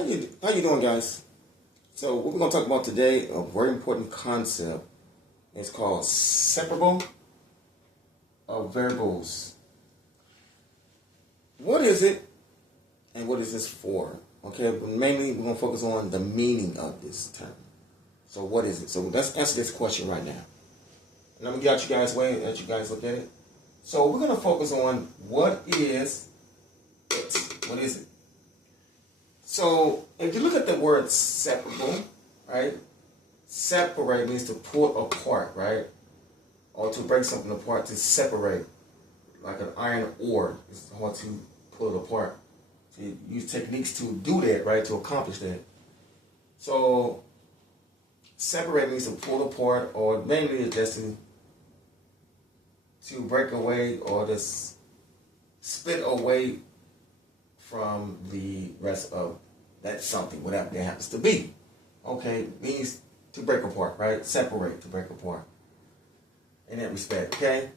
How you doing, guys? So what we're gonna talk about today, a very important concept. It's called separable of variables. What is it, and what is this for? Okay, but mainly we're gonna focus on the meaning of this term. So what is it? So let's answer this question right now. And I'm gonna get out you guys' way, let you guys look at it. So we're gonna focus on what is it? What is it? So if you look at the word separable, right? Separate means to pull apart, right? Or to break something apart, to separate. Like an iron ore, it's hard to pull it apart. So you use techniques to do that, right? To accomplish that. So separate means to pull apart, or mainly it's just to break away or to split away from the rest of that something, whatever that happens to be. Okay, means to break apart, right? Separate, to break apart. In that respect, okay?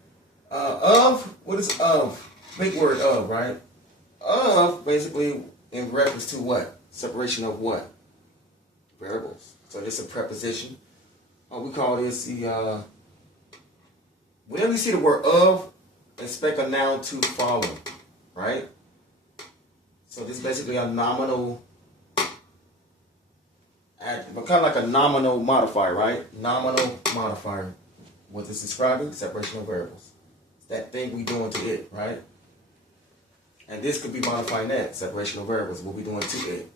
What is of? Big word of, right? Of, basically, in reference to what? Separation of what? Variables. So this is a preposition. We call this the, whenever you see the word of, expect a noun to follow, right? So this is basically a nominal, but kind of like a nominal modifier, right? Nominal modifier. What it's describing? Separation of variables. It's that thing we doing to it, right? And this could be modifying that, separation of variables, what we doing to it.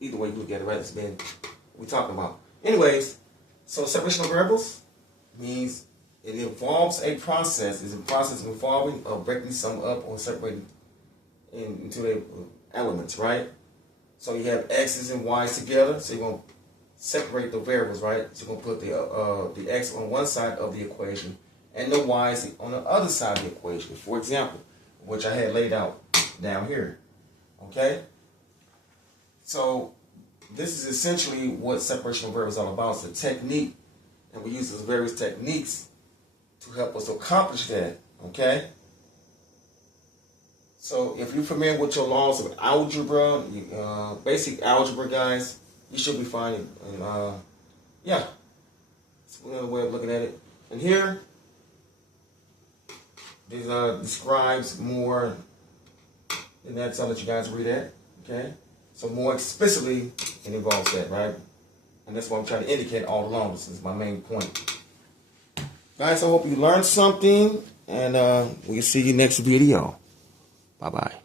Either way you look at it, right? It's been what we talking about. Anyways, so separation of variables means it involves a process. It's a process involving of breaking some up or separating into their elements, right? So you have x's and y's together. So you're going to separate the variables, right? So you're going to put the x on one side of the equation and the y's on the other side of the equation. For example, which I had laid out down here. Okay? So this is essentially what separation of variables is all about. It's a technique, and we use those various techniques to help us accomplish that. Okay? So if you're familiar with your laws of algebra, basic algebra, guys, you should be fine. And yeah, that's another way of looking at it. And here, this describes more than that. So I'll let you guys read that. Okay? So more explicitly, it involves that, right? And that's what I'm trying to indicate all along. This is my main point. Guys, I hope you learned something, and we'll see you next video. Bye-bye.